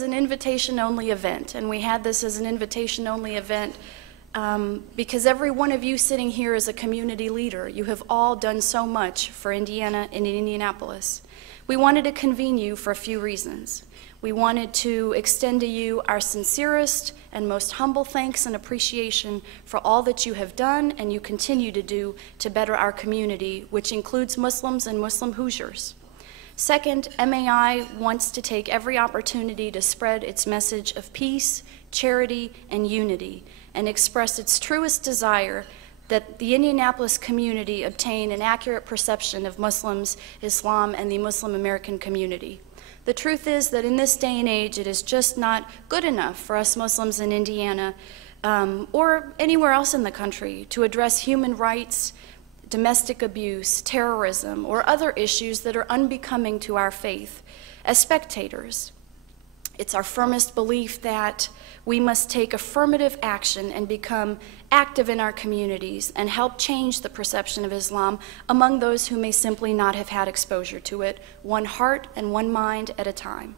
An invitation-only event, and we had this as an invitation-only event because every one of you sitting here is a community leader. You have all done so much for Indiana and Indianapolis. We wanted to convene you for a few reasons. We wanted to extend to you our sincerest and most humble thanks and appreciation for all that you have done and you continue to do to better our community, which includes Muslims and Muslim Hoosiers. Second, MAI wants to take every opportunity to spread its message of peace, charity, and unity, and express its truest desire that the Indianapolis community obtain an accurate perception of Muslims, Islam, and the Muslim American community. The truth is that in this day and age, it is just not good enough for us Muslims in Indiana or anywhere else in the country to address human rights, domestic abuse, terrorism, or other issues that are unbecoming to our faith. As spectators, it's our firmest belief that we must take affirmative action and become active in our communities and help change the perception of Islam among those who may simply not have had exposure to it, one heart and one mind at a time.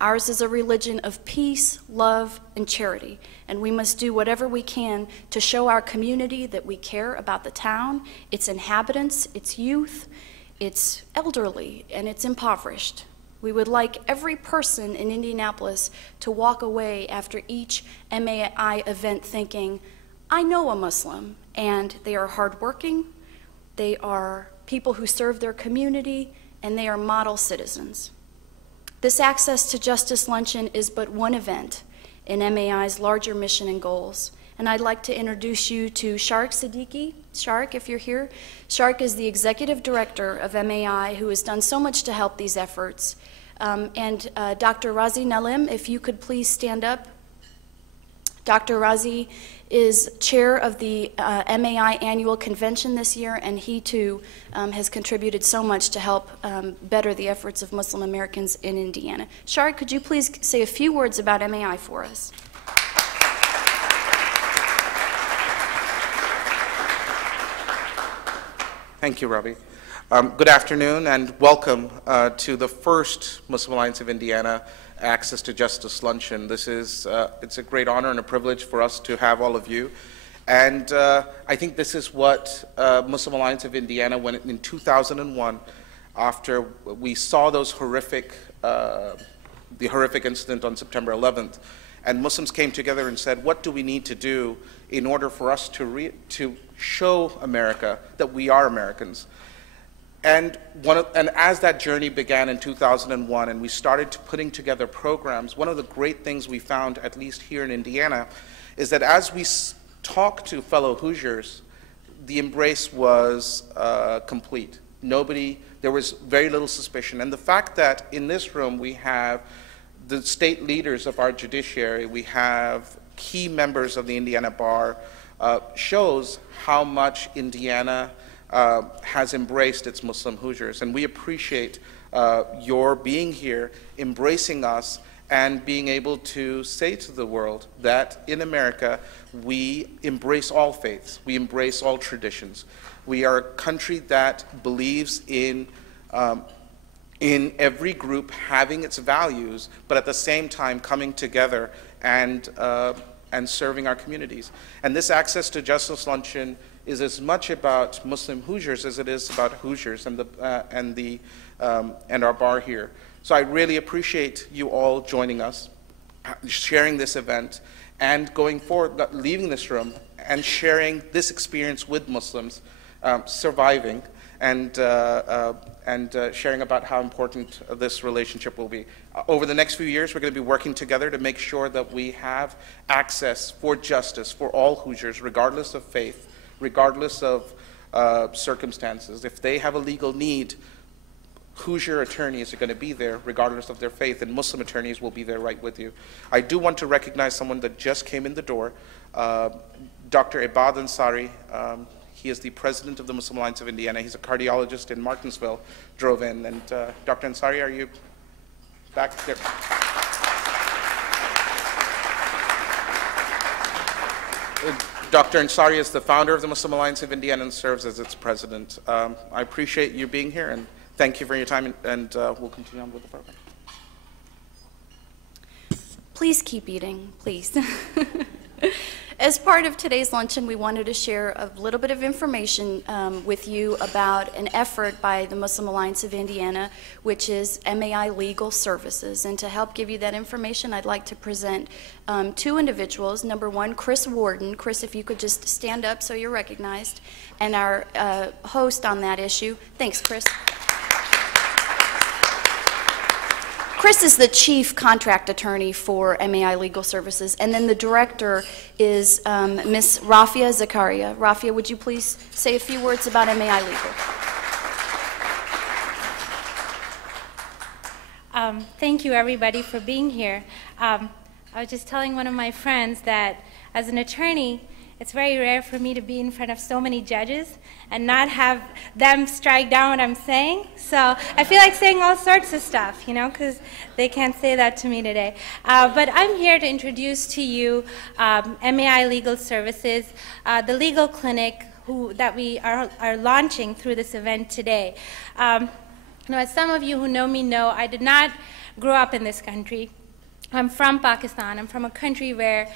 Ours is a religion of peace, love, and charity, and we must do whatever we can to show our community that we care about the town, its inhabitants, its youth, its elderly, and its impoverished. We would like every person in Indianapolis to walk away after each MAI event thinking, I know a Muslim, and they are hardworking, they are people who serve their community, and they are model citizens. This Access to Justice Luncheon is but one event in MAI's larger mission and goals. And I'd like to introduce you to Shark Siddiqui. Shark, if you're here. Shark is the executive director of MAI who has done so much to help these efforts. Dr. Razi Nalim, if you could please stand up. Dr. Razi is chair of the MAI annual convention this year, and he too has contributed so much to help better the efforts of Muslim Americans in Indiana. Shari, could you please say a few words about MAI for us? Thank you, Ravi. Good afternoon and welcome to the first Muslim Alliance of Indiana Access to Justice Luncheon. This is, it's a great honor and a privilege for us to have all of you. And I think this is what Muslim Alliance of Indiana, when in 2001, after we saw those horrific, the horrific incident on September 11th, and Muslims came together and said, what do we need to do in order for us to show America that we are Americans? And as that journey began in 2001 and we started putting together programs, one of the great things we found, at least here in Indiana, is that as we talked to fellow Hoosiers, the embrace was complete. There was very little suspicion. And the fact that in this room we have the state leaders of our judiciary, we have key members of the Indiana Bar, shows how much Indiana has embraced its Muslim Hoosiers. And we appreciate your being here, embracing us, and being able to say to the world that in America, we embrace all faiths, we embrace all traditions. We are a country that believes in every group having its values, but at the same time coming together and serving our communities. And this Access to Justice Luncheon is as much about Muslim Hoosiers as it is about Hoosiers and our bar here. So I really appreciate you all joining us, sharing this event, and going forward, leaving this room and sharing this experience with Muslims, surviving, and sharing about how important this relationship will be. Over the next few years, we're going to be working together to make sure that we have access for justice for all Hoosiers, regardless of faith, regardless of circumstances. If they have a legal need, Hoosier attorneys are going to be there regardless of their faith, and Muslim attorneys will be there right with you. I do want to recognize someone that just came in the door, Dr. Ibad Ansari. He is the president of the Muslim Alliance of Indiana. He's a cardiologist in Martinsville, drove in. And Dr. Ansari, are you back there? Dr. Ansari is the founder of the Muslim Alliance of Indiana and serves as its president. I appreciate you being here, and thank you for your time, and we'll continue on with the program. Please keep eating, please. As part of today's luncheon, we wanted to share a little bit of information with you about an effort by the Muslim Alliance of Indiana, which is MAI Legal Services. And to help give you that information, I'd like to present two individuals. Number one, Chris Warden. Chris, if you could just stand up so you're recognized. And our host on that issue. Thanks, Chris. Chris is the chief contract attorney for MAI Legal Services, and then the director is Ms. Rafia Zakaria. Rafia, would you please say a few words about MAI Legal? Thank you, everybody, for being here. I was just telling one of my friends that as an attorney, it's very rare for me to be in front of so many judges and not have them strike down what I'm saying. So I feel like saying all sorts of stuff, you know, because they can't say that to me today. But I'm here to introduce to you MAI Legal Services, the legal clinic that we are launching through this event today. As some of you who know me know, I did not grow up in this country. I'm from Pakistan. I'm from a country where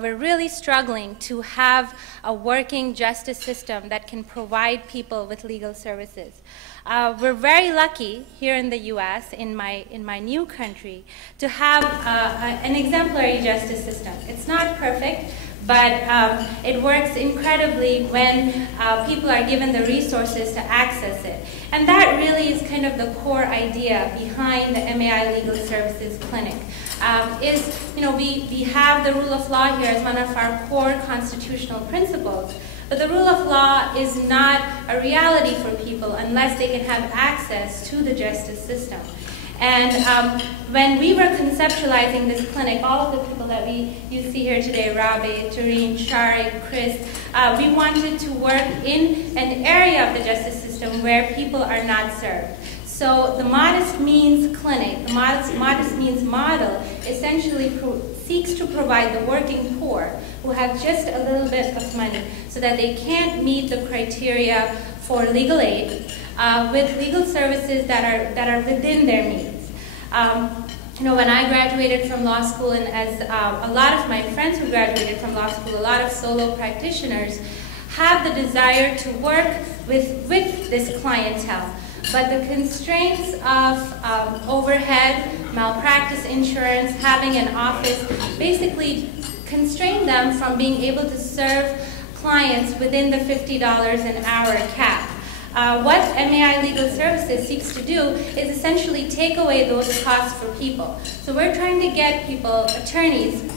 we're really struggling to have a working justice system that can provide people with legal services. We're very lucky here in the U.S., in my new country, to have an exemplary justice system. It's not perfect, but it works incredibly when people are given the resources to access it. And that really is kind of the core idea behind the MAI Legal Services Clinic. We have the rule of law here as one of our core constitutional principles, but the rule of law is not a reality for people unless they can have access to the justice system. And when we were conceptualizing this clinic, all of the people that you see here today, Rabi, Tareen, Shari, Chris, we wanted to work in an area of the justice system where people are not served. So the Modest Means Clinic, the Modest Means model, essentially seeks to provide the working poor who have just a little bit of money so that they can't meet the criteria for legal aid with legal services that are within their means. When I graduated from law school, and as a lot of my friends who graduated from law school, a lot of solo practitioners have the desire to work with this clientele. But the constraints of overhead, malpractice insurance, having an office, basically constrain them from being able to serve clients within the $50 an hour cap. What MAI Legal Services seeks to do is essentially take away those costs for people. So we're trying to get people, attorneys,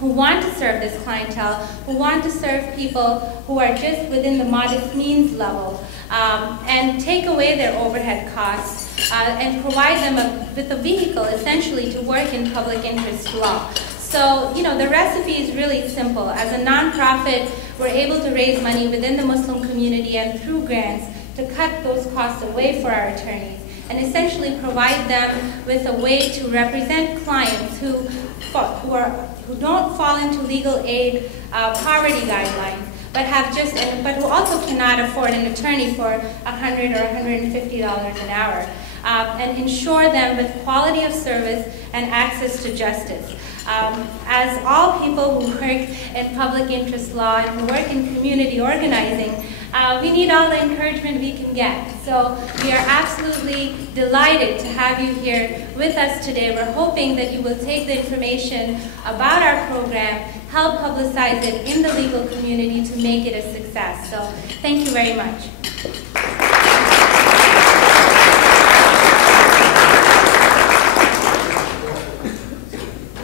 who want to serve this clientele, who want to serve people who are just within the modest means level, and take away their overhead costs and provide them with a vehicle essentially to work in public interest law. So, the recipe is really simple. As a nonprofit, we're able to raise money within the Muslim community and through grants to cut those costs away for our attorneys and essentially provide them with a way to represent clients who don't fall into legal aid poverty guidelines, but who also cannot afford an attorney for $100 or $150 an hour, and ensure them with quality of service and access to justice. As all people who work in public interest law and who work in community organizing, we need all the encouragement we can get. So we are absolutely delighted to have you here with us today. We're hoping that you will take the information about our program, help publicize it in the legal community to make it a success. So thank you very much.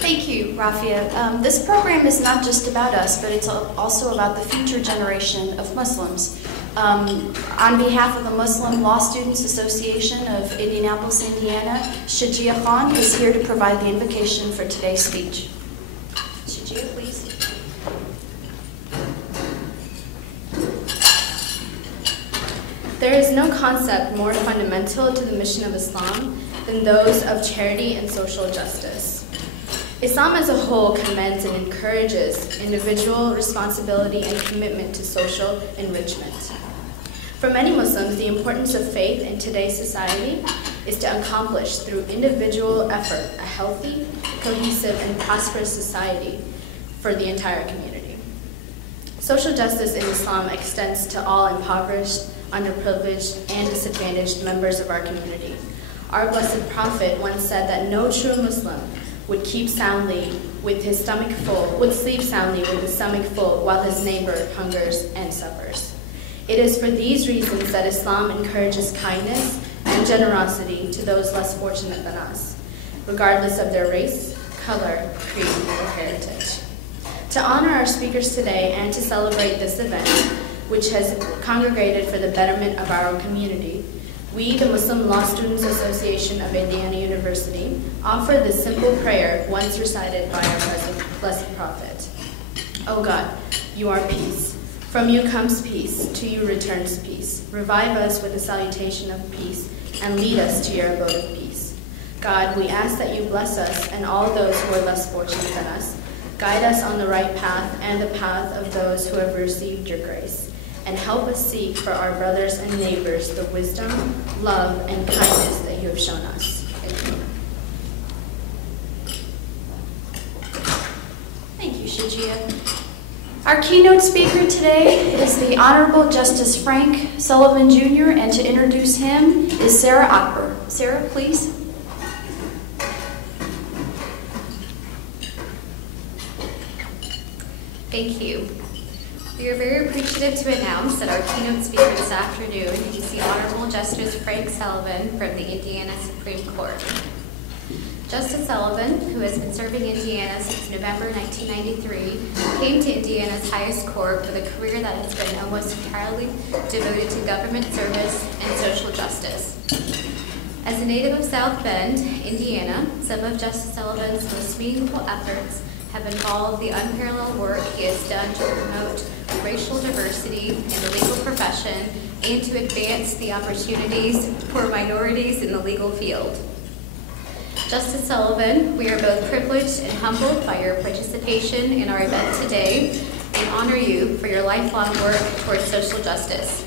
Thank you, Rafia. This program is not just about us, but it's also about the future generation of Muslims. On behalf of the Muslim Law Students Association of Indianapolis, Indiana, Shajia Khan is here to provide the invocation for today's speech. Shajia, please. There is no concept more fundamental to the mission of Islam than those of charity and social justice. Islam as a whole commends and encourages individual responsibility and commitment to social enrichment. For many Muslims, the importance of faith in today's society is to accomplish through individual effort a healthy, cohesive, and prosperous society for the entire community. Social justice in Islam extends to all impoverished, underprivileged, and disadvantaged members of our community. Our blessed Prophet once said that no true Muslim would sleep soundly with his stomach full while his neighbor hungers and suffers. It is for these reasons that Islam encourages kindness and generosity to those less fortunate than us, regardless of their race, color, creed, or heritage. To honor our speakers today and to celebrate this event, which has congregated for the betterment of our community, we, the Muslim Law Students Association of Indiana University, offer this simple prayer once recited by our blessed Prophet. O God, you are peace. From you comes peace, to you returns peace. Revive us with the salutation of peace, and lead us to your abode of peace. God, we ask that you bless us and all those who are less fortunate than us. Guide us on the right path and the path of those who have received your grace, and help us seek for our brothers and neighbors the wisdom, love, and kindness that you have shown us. Amen. Thank you, Shajia. Our keynote speaker today is the Honorable Justice Frank Sullivan, Jr., and to introduce him is Sarah Akbar. Sarah, please. Thank you. We are very appreciative to announce that our keynote speaker this afternoon is the Honorable Justice Frank Sullivan from the Indiana Supreme Court. Justice Sullivan, who has been serving Indiana since November 1993, came to Indiana's highest court with a career that has been almost entirely devoted to government service and social justice. As a native of South Bend, Indiana, some of Justice Sullivan's most meaningful efforts have involved the unparalleled work he has done to promote racial diversity in the legal profession and to advance the opportunities for minorities in the legal field. Justice Sullivan, we are both privileged and humbled by your participation in our event today and honor you for your lifelong work towards social justice.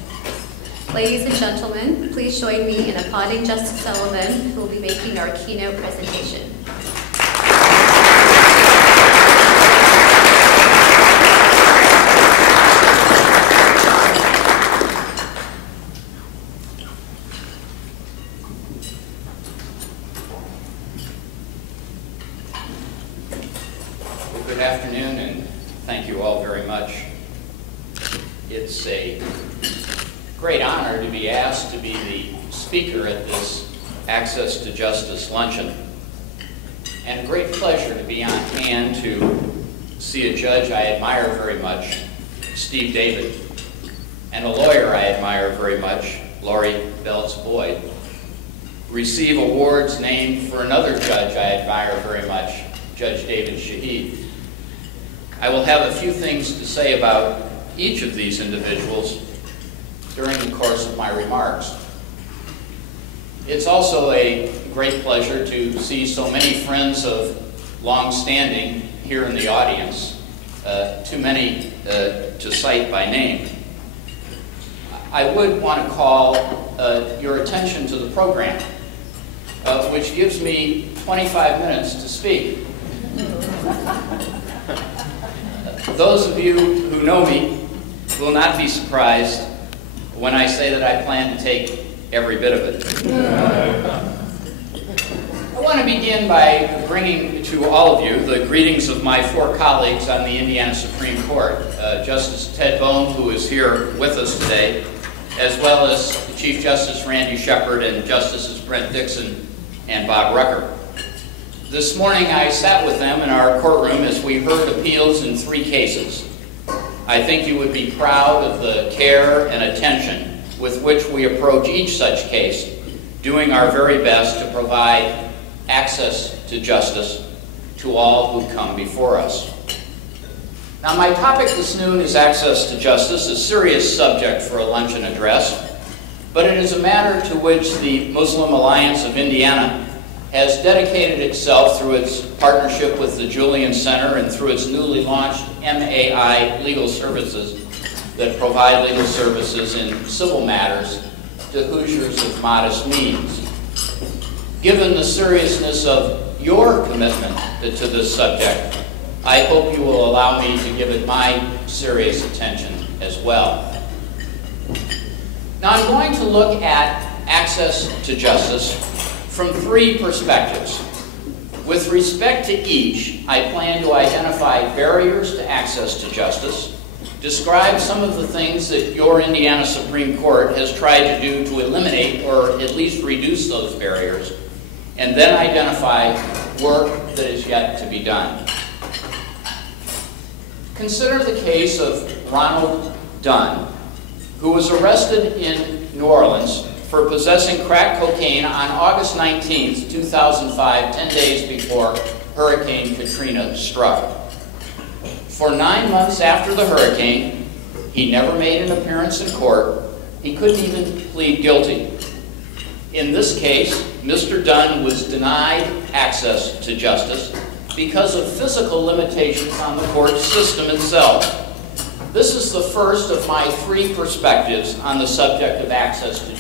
Ladies and gentlemen, please join me in applauding Justice Sullivan, who will be making our keynote presentation. Good afternoon, and thank you all very much. It's a great honor to be asked to be the speaker at this Access to Justice luncheon, and a great pleasure to be on hand to see a judge I admire very much, Steve David, and a lawyer I admire very much, Laurie Belz-Boyd, receive awards named for another judge I admire very much, Judge David Shaheed. I will have a few things to say about each of these individuals during the course of my remarks. It's also a great pleasure to see so many friends of long standing here in the audience, too many to cite by name. I would want to call your attention to the program, which gives me 25 minutes to speak. Those of you who know me will not be surprised when I say that I plan to take every bit of it. I want to begin by bringing to all of you the greetings of my four colleagues on the Indiana Supreme Court, Justice Ted Bohm, who is here with us today, as well as Chief Justice Randy Shepard and Justices Brent Dixon and Bob Rucker. This morning I sat with them in our courtroom as we heard appeals in 3 cases. I think you would be proud of the care and attention with which we approach each such case, doing our very best to provide access to justice to all who come before us. Now, my topic this noon is access to justice, a serious subject for a luncheon address, but it is a matter to which the Muslim Alliance of Indiana has dedicated itself through its partnership with the Julian Center and through its newly launched MAI Legal Services that provide legal services in civil matters to Hoosiers of modest means. Given the seriousness of your commitment to this subject, I hope you will allow me to give it my serious attention as well. Now, I'm going to look at access to justice from three perspectives. With respect to each, I plan to identify barriers to access to justice, describe some of the things that your Indiana Supreme Court has tried to do to eliminate or at least reduce those barriers, and then identify work that is yet to be done. Consider the case of Ronald Dunn, who was arrested in New Orleans for possessing crack cocaine on August 19, 2005, 10 days before Hurricane Katrina struck. For 9 months after the hurricane, he never made an appearance in court. He couldn't even plead guilty. In this case, Mr. Dunn was denied access to justice because of physical limitations on the court system itself. This is the first of my three perspectives on the subject of access to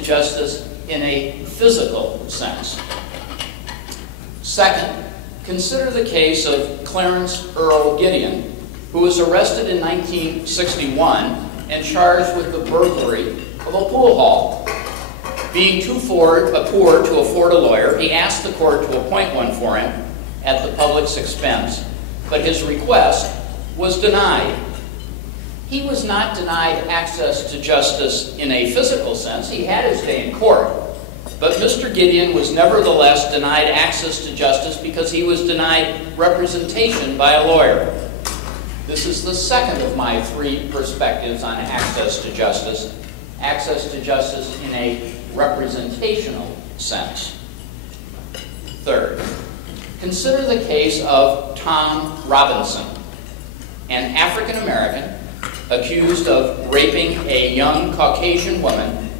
justice in a physical sense. Second, consider the case of Clarence Earl Gideon, who was arrested in 1961 and charged with the burglary of a pool hall. Being too poor to afford a lawyer, he asked the court to appoint one for him at the public's expense, but his request was denied. He was not denied access to justice in a physical sense. He had his day in court. But Mr. Gideon was nevertheless denied access to justice because he was denied representation by a lawyer. This is the second of my three perspectives on access to justice in a representational sense. Third, consider the case of Tom Robinson, an African American accused of raping a young Caucasian woman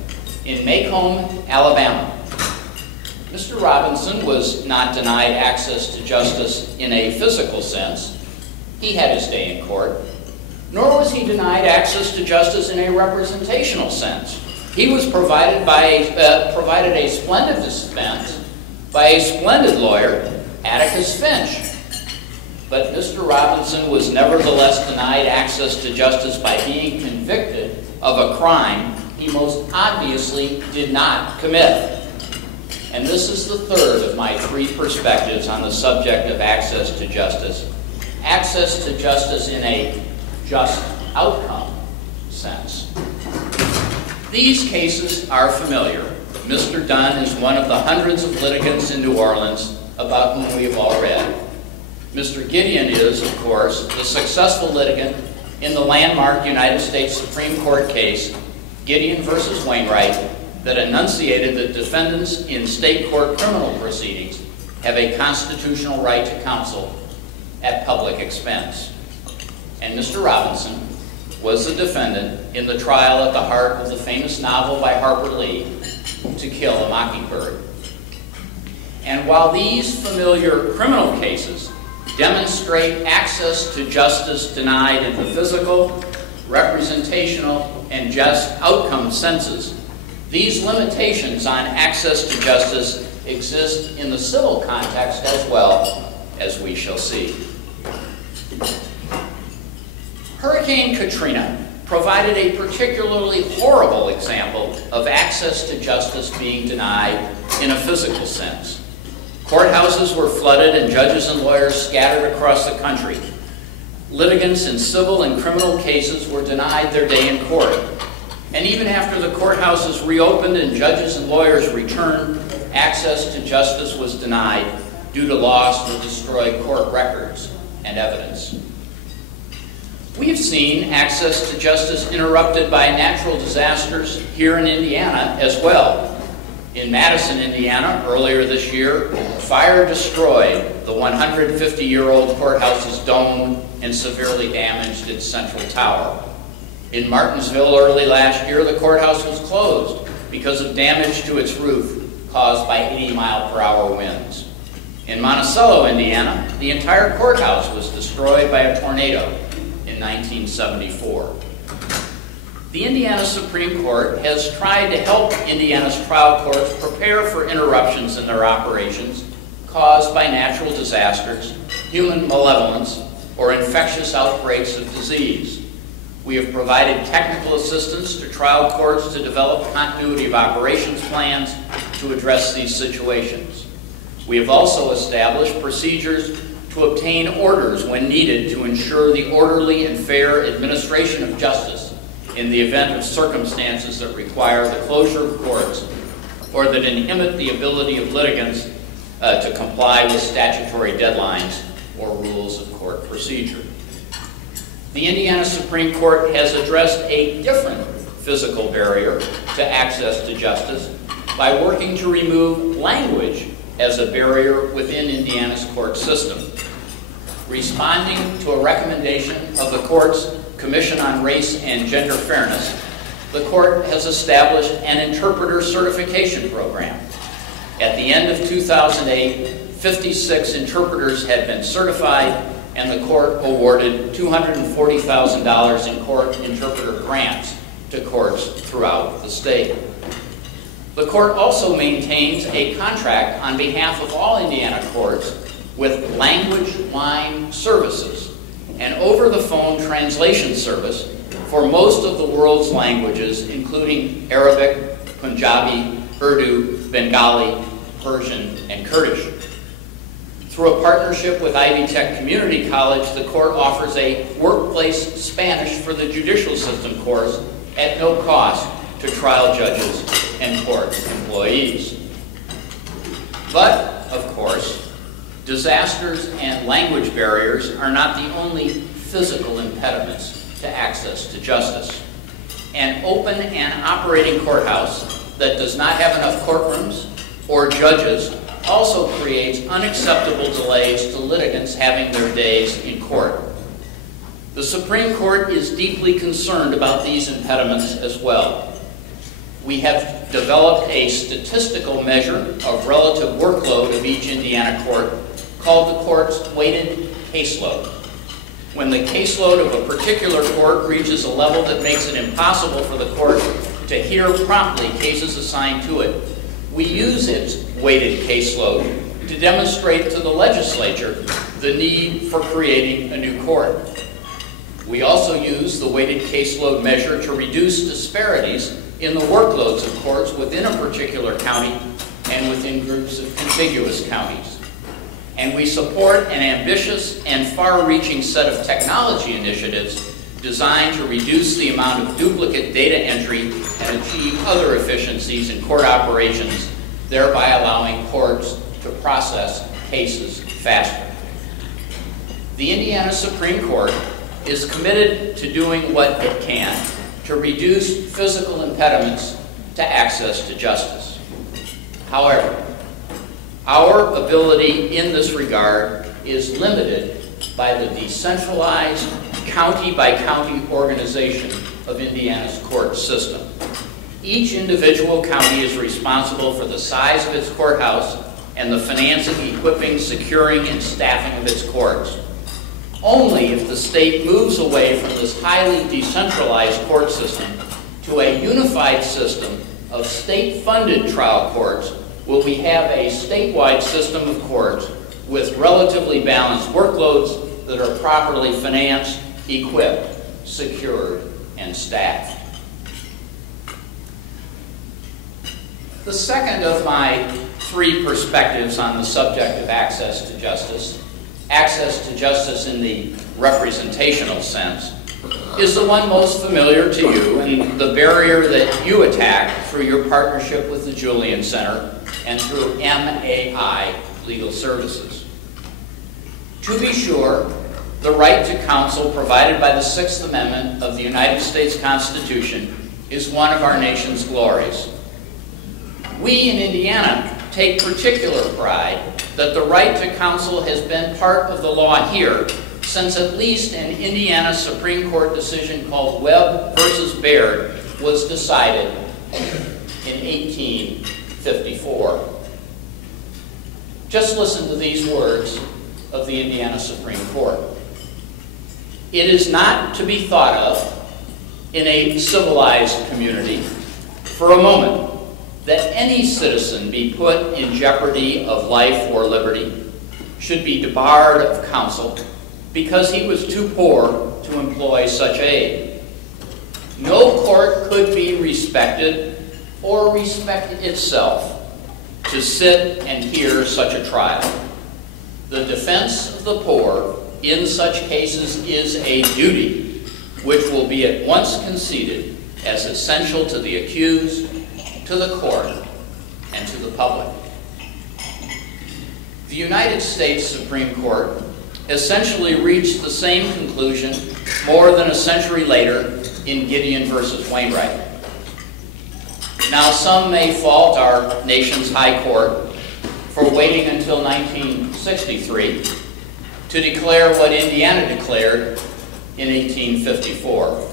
in Macomb, Alabama. Mr. Robinson was not denied access to justice in a physical sense. He had his day in court. Nor was he denied access to justice in a representational sense. He was provided a splendid defense by a splendid lawyer, Atticus Finch. But Mr. Robinson was nevertheless denied access to justice by being convicted of a crime he most obviously did not commit. And this is the third of my three perspectives on the subject of access to justice in a just outcome sense. These cases are familiar. Mr. Dunn is one of the hundreds of litigants in New Orleans about whom we have all read. Mr. Gideon is, of course, the successful litigant in the landmark United States Supreme Court case, Gideon v. Wainwright, that enunciated that defendants in state court criminal proceedings have a constitutional right to counsel at public expense. And Mr. Robinson was the defendant in the trial at the heart of the famous novel by Harper Lee, To Kill a Mockingbird. And while these familiar criminal cases demonstrate access to justice denied in the physical, representational, and just outcome senses, these limitations on access to justice exist in the civil context as well, as we shall see. Hurricane Katrina provided a particularly horrible example of access to justice being denied in a physical sense. Courthouses were flooded and judges and lawyers scattered across the country. Litigants in civil and criminal cases were denied their day in court. And even after the courthouses reopened and judges and lawyers returned, access to justice was denied due to loss or destroyed court records and evidence. We've seen access to justice interrupted by natural disasters here in Indiana as well. In Madison, Indiana, earlier this year, fire destroyed the 150-year-old courthouse's dome and severely damaged its central tower. In Martinsville, early last year, the courthouse was closed because of damage to its roof caused by 80-mile-per-hour winds. In Monticello, Indiana, the entire courthouse was destroyed by a tornado in 1974. The Indiana Supreme Court has tried to help Indiana's trial courts prepare for interruptions in their operations caused by natural disasters, human malevolence, or infectious outbreaks of disease. We have provided technical assistance to trial courts to develop continuity of operations plans to address these situations. We have also established procedures to obtain orders when needed to ensure the orderly and fair administration of justice in the event of circumstances that require the closure of courts or that inhibit the ability of litigants to comply with statutory deadlines or rules of court procedure. The Indiana Supreme Court has addressed a different physical barrier to access to justice by working to remove language as a barrier within Indiana's court system. Responding to a recommendation of the court's Commission on Race and Gender Fairness, the court has established an interpreter certification program. At the end of 2008, 56 interpreters had been certified, and the court awarded $240,000 in court interpreter grants to courts throughout the state. The court also maintains a contract on behalf of all Indiana courts with Language Line Services, an over-the-phone translation service for most of the world's languages, including Arabic, Punjabi, Urdu, Bengali, Persian, and Kurdish. Through a partnership with Ivy Tech Community College, the court offers a Workplace Spanish for the Judicial System course at no cost to trial judges and court employees. But, of course, disasters and language barriers are not the only physical impediments to access to justice. An open and operating courthouse that does not have enough courtrooms or judges also creates unacceptable delays to litigants having their days in court. The Supreme Court is deeply concerned about these impediments as well. We have developed a statistical measure of relative workload of each Indiana court called the court's weighted caseload. When the caseload of a particular court reaches a level that makes it impossible for the court to hear promptly cases assigned to it, we use its weighted caseload to demonstrate to the legislature the need for creating a new court. We also use the weighted caseload measure to reduce disparities in the workloads of courts within a particular county and within groups of contiguous counties. And we support an ambitious and far-reaching set of technology initiatives designed to reduce the amount of duplicate data entry and achieve other efficiencies in court operations, thereby allowing courts to process cases faster. The Indiana Supreme Court is committed to doing what it can to reduce physical impediments to access to justice. However, our ability in this regard is limited by the decentralized, county-by-county organization of Indiana's court system. Each individual county is responsible for the size of its courthouse and the financing, equipping, securing, and staffing of its courts. Only if the state moves away from this highly decentralized court system to a unified system of state-funded trial courts will we have a statewide system of courts with relatively balanced workloads that are properly financed, equipped, secured, and staffed. The second of my three perspectives on the subject of access to justice in the representational sense, is the one most familiar to you and the barrier that you attack through your partnership with the Julian Center and through MAI Legal Services. To be sure, the right to counsel provided by the Sixth Amendment of the United States Constitution is one of our nation's glories. We in Indiana take particular pride that the right to counsel has been part of the law here since at least an Indiana Supreme Court decision called Webb versus Baird was decided in 1854. Just listen to these words of the Indiana Supreme Court. It is not to be thought of in a civilized community for a moment that any citizen be put in jeopardy of life or liberty should be debarred of counsel because he was too poor to employ such aid. No court could be respected or respect itself to sit and hear such a trial. The defense of the poor in such cases is a duty which will be at once conceded as essential to the accused, to the court, and to the public. The United States Supreme Court essentially reached the same conclusion more than a century later in Gideon versus Wainwright. Now, some may fault our nation's high court for waiting until 1963 to declare what Indiana declared in 1854.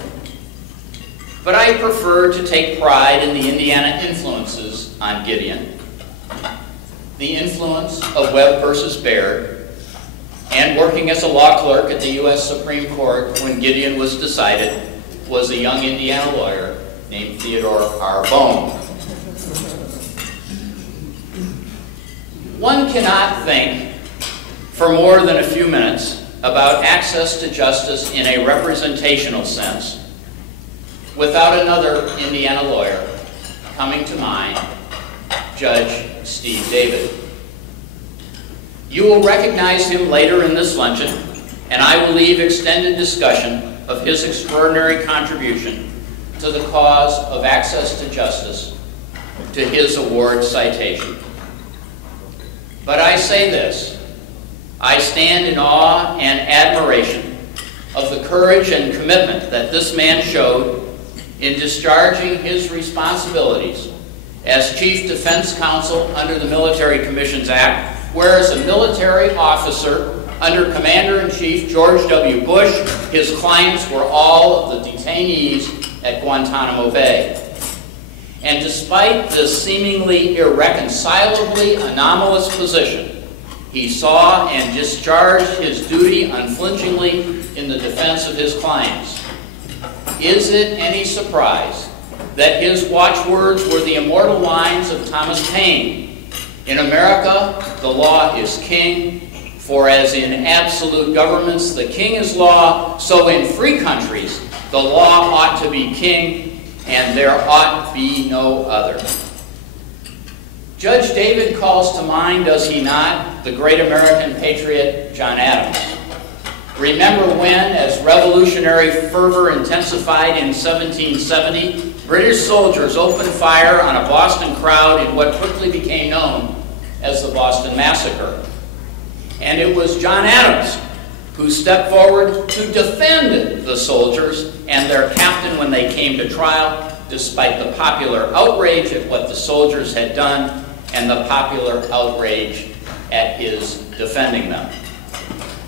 But I prefer to take pride in the Indiana influences on Gideon. The influence of Webb versus Baird, and working as a law clerk at the U.S. Supreme Court when Gideon was decided, was a young Indiana lawyer named Theodore R. Bone. One cannot think for more than a few minutes about access to justice in a representational sense without another Indiana lawyer coming to mind, Judge Steve David. You will recognize him later in this luncheon, and I will leave extended discussion of his extraordinary contribution to the cause of access to justice to his award citation. But I say this: I stand in awe and admiration of the courage and commitment that this man showed in discharging his responsibilities as Chief Defense Counsel under the Military Commissions Act, where as a military officer under Commander-in-Chief George W. Bush, his clients were all of the detainees at Guantanamo Bay. And despite this seemingly irreconcilably anomalous position, he saw and discharged his duty unflinchingly in the defense of his clients. Is it any surprise that his watchwords were the immortal lines of Thomas Paine? In America, the law is king, for as in absolute governments the king is law, so in free countries the law ought to be king, and there ought be no other. Judge David calls to mind, does he not, the great American patriot John Adams. Remember when, as revolutionary fervor intensified in 1770, British soldiers opened fire on a Boston crowd in what quickly became known as the Boston Massacre. And it was John Adams who stepped forward to defend the soldiers and their captain when they came to trial, despite the popular outrage at what the soldiers had done and the popular outrage at his defending them.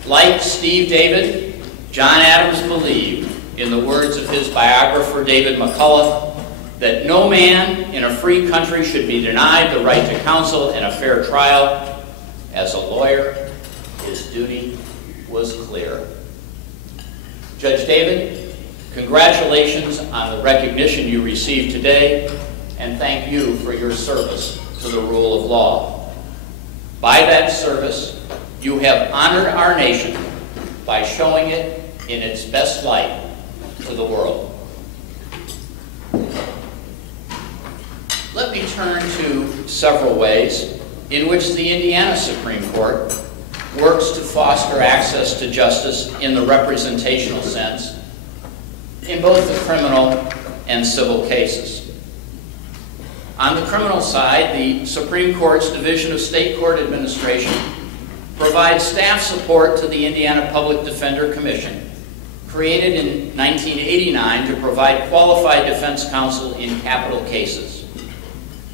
Like Steve David, John Adams believed, in the words of his biographer David McCullough, that no man in a free country should be denied the right to counsel and a fair trial. As a lawyer, his duty was clear. Judge David, congratulations on the recognition you received today, and thank you for your service to the rule of law. By that service, you have honored our nation by showing it in its best light to the world. Let me turn to several ways in which the Indiana Supreme Court works to foster access to justice in the representational sense in both the criminal and civil cases. On the criminal side, the Supreme Court's Division of State Court Administration provides staff support to the Indiana Public Defender Commission, created in 1989 to provide qualified defense counsel in capital cases.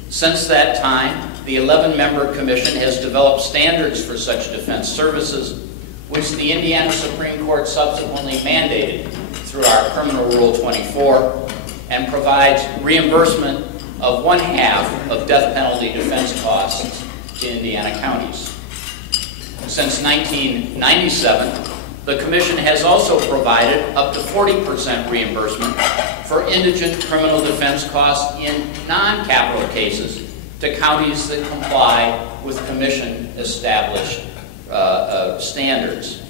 Since that time, the 11-member commission has developed standards for such defense services, which the Indiana Supreme Court subsequently mandated through our Criminal Rule 24, and provides reimbursement of 1/2 of death penalty defense costs to Indiana counties. Since 1997, the Commission has also provided up to 40% reimbursement for indigent criminal defense costs in non-capital cases to counties that comply with commission-established standards.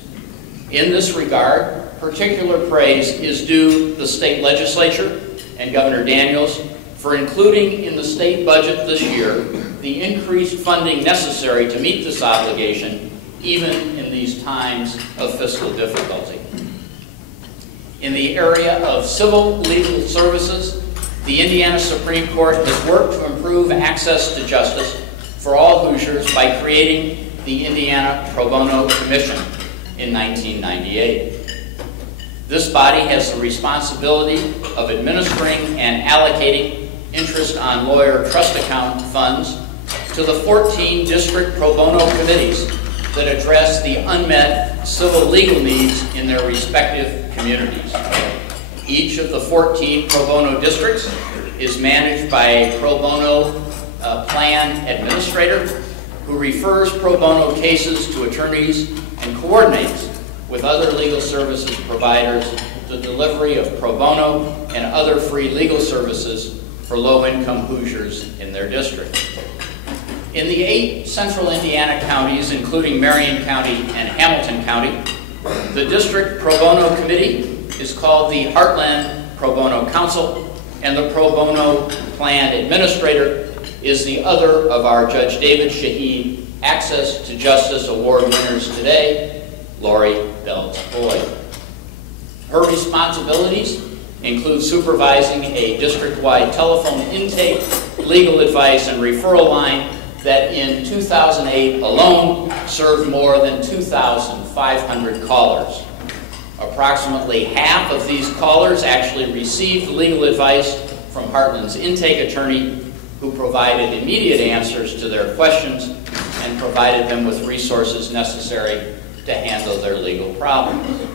In this regard, particular praise is due the state legislature and Governor Daniels for including in the state budget this year the increased funding necessary to meet this obligation, even in these times of fiscal difficulty. In the area of civil legal services, the Indiana Supreme Court has worked to improve access to justice for all Hoosiers by creating the Indiana Pro Bono Commission in 1998. This body has the responsibility of administering and allocating interest on lawyer trust account funds to the 14 district pro bono committees that address the unmet civil legal needs in their respective communities. Each of the 14 pro bono districts is managed by a pro bono plan administrator who refers pro bono cases to attorneys and coordinates with other legal services providers the delivery of pro bono and other free legal services for low-income Hoosiers in their district. In the 8 central Indiana counties, including Marion County and Hamilton County, the District Pro Bono Committee is called the Heartland Pro Bono Council, and the Pro Bono Plan Administrator is the other of our Judge David Shaheen Access to Justice Award winners today, Lori Beltz-Boyd. Her responsibilities include supervising a district-wide telephone intake, legal advice, and referral line that in 2008 alone served more than 2,500 callers. Approximately half of these callers actually received legal advice from Heartland's intake attorney, who provided immediate answers to their questions and provided them with resources necessary to handle their legal problems.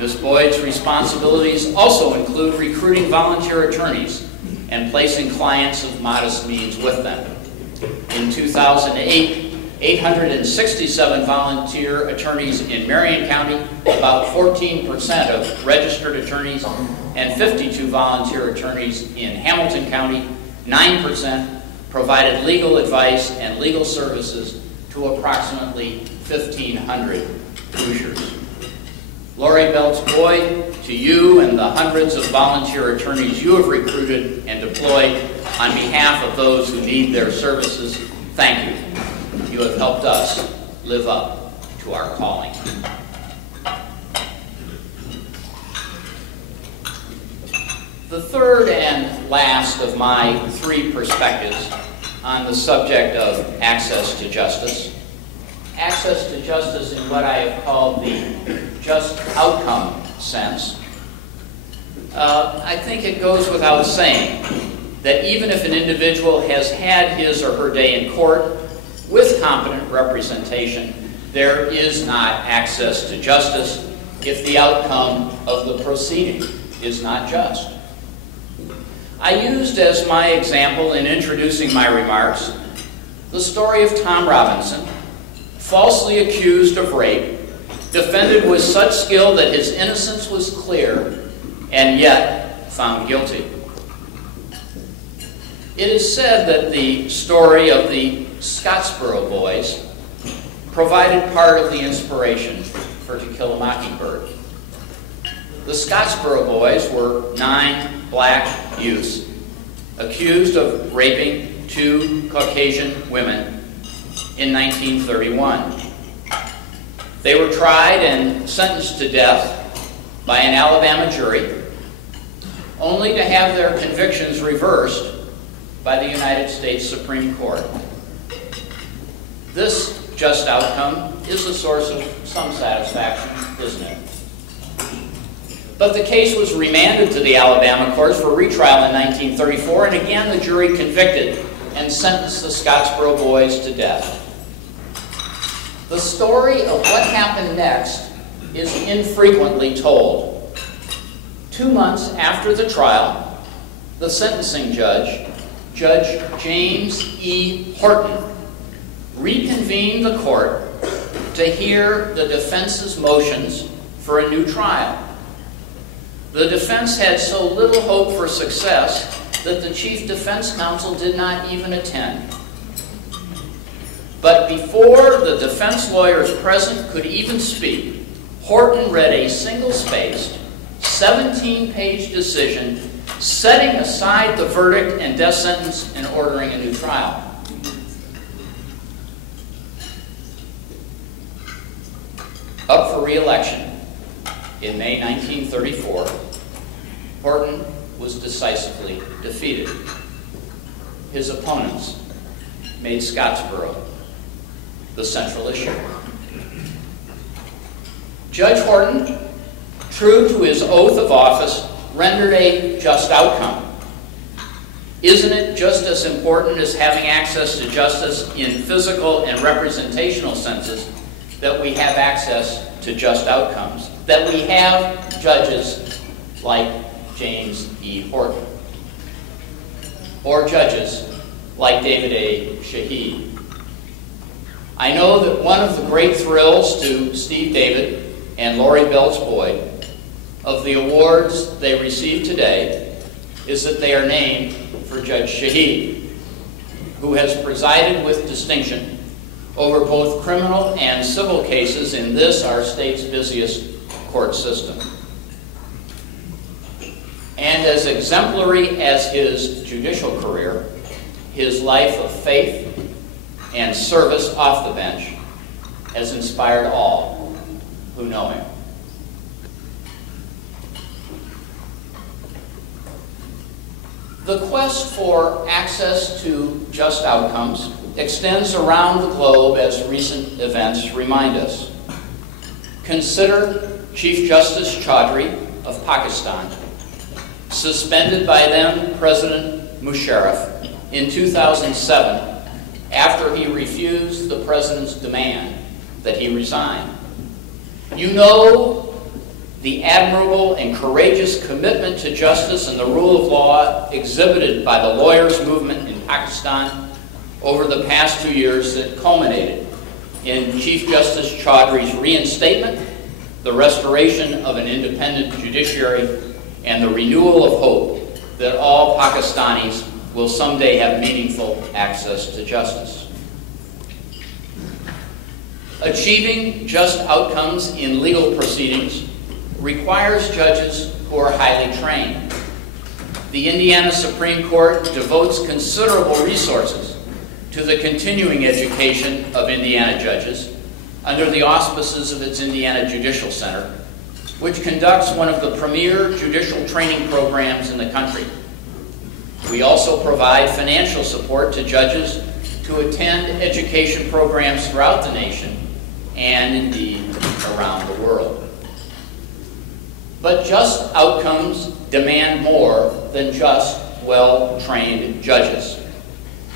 Ms. Boyd's responsibilities also include recruiting volunteer attorneys and placing clients of modest means with them. In 2008, 867 volunteer attorneys in Marion County, about 14% of registered attorneys, and 52 volunteer attorneys in Hamilton County, 9%, provided legal advice and legal services to approximately 1,500 Hoosiers. Lori Beltz-Boyd, to you and the hundreds of volunteer attorneys you have recruited and deployed on behalf of those who need their services, thank you. You have helped us live up to our calling. The third and last of my 3 perspectives on the subject of access to justice in what I have called the just outcome sense. I think it goes without saying that even if an individual has had his or her day in court with competent representation, there is not access to justice if the outcome of the proceeding is not just. I used as my example in introducing my remarks the story of Tom Robinson, falsely accused of rape, defended with such skill that his innocence was clear, and yet found guilty. It is said that the story of the Scottsboro Boys provided part of the inspiration for To Kill a Mockingbird. The Scottsboro Boys were 9 black youths accused of raping 2 Caucasian women in 1931. They were tried and sentenced to death by an Alabama jury, only to have their convictions reversed by the United States Supreme Court. This just outcome is a source of some satisfaction, isn't it? But the case was remanded to the Alabama courts for retrial in 1934, and again the jury convicted and sentenced the Scottsboro Boys to death. The story of what happened next is infrequently told. 2 months after the trial, the sentencing judge, Judge James E. Horton, reconvened the court to hear the defense's motions for a new trial. The defense had so little hope for success that the Chief Defense Counsel did not even attend. But before the defense lawyers present could even speak, Horton read a single-spaced, 17-page decision setting aside the verdict and death sentence and ordering a new trial. Up for re-election in May 1934, Horton was decisively defeated. His opponents made Scottsboro the central issue. Judge Horton, true to his oath of office, rendered a just outcome. Isn't it just as important as having access to justice in physical and representational senses that we have access to just outcomes? That we have judges like James E. Horton, or judges like David A. Shaheed. I know that one of the great thrills to Steve David and Lori Belts Boyd of the awards they received today is that they are named for Judge Shaheed, who has presided with distinction over both criminal and civil cases in this, our state's busiest court system. And as exemplary as his judicial career, his life of faith and service off the bench has inspired all who know him. The quest for access to just outcomes extends around the globe as recent events remind us. Consider Chief Justice Chaudhry of Pakistan, suspended by then President Musharraf in 2007 after he refused the president's demand that he resign. You know the admirable and courageous commitment to justice and the rule of law exhibited by the lawyers' movement in Pakistan over the past 2 years that culminated in Chief Justice Chaudhry's reinstatement, the restoration of an independent judiciary, and the renewal of hope that all Pakistanis will someday have meaningful access to justice. Achieving just outcomes in legal proceedings requires judges who are highly trained. The Indiana Supreme Court devotes considerable resources to the continuing education of Indiana judges under the auspices of its Indiana Judicial Center, which conducts one of the premier judicial training programs in the country. We also provide financial support to judges to attend education programs throughout the nation and indeed around the world. But just outcomes demand more than just well-trained judges.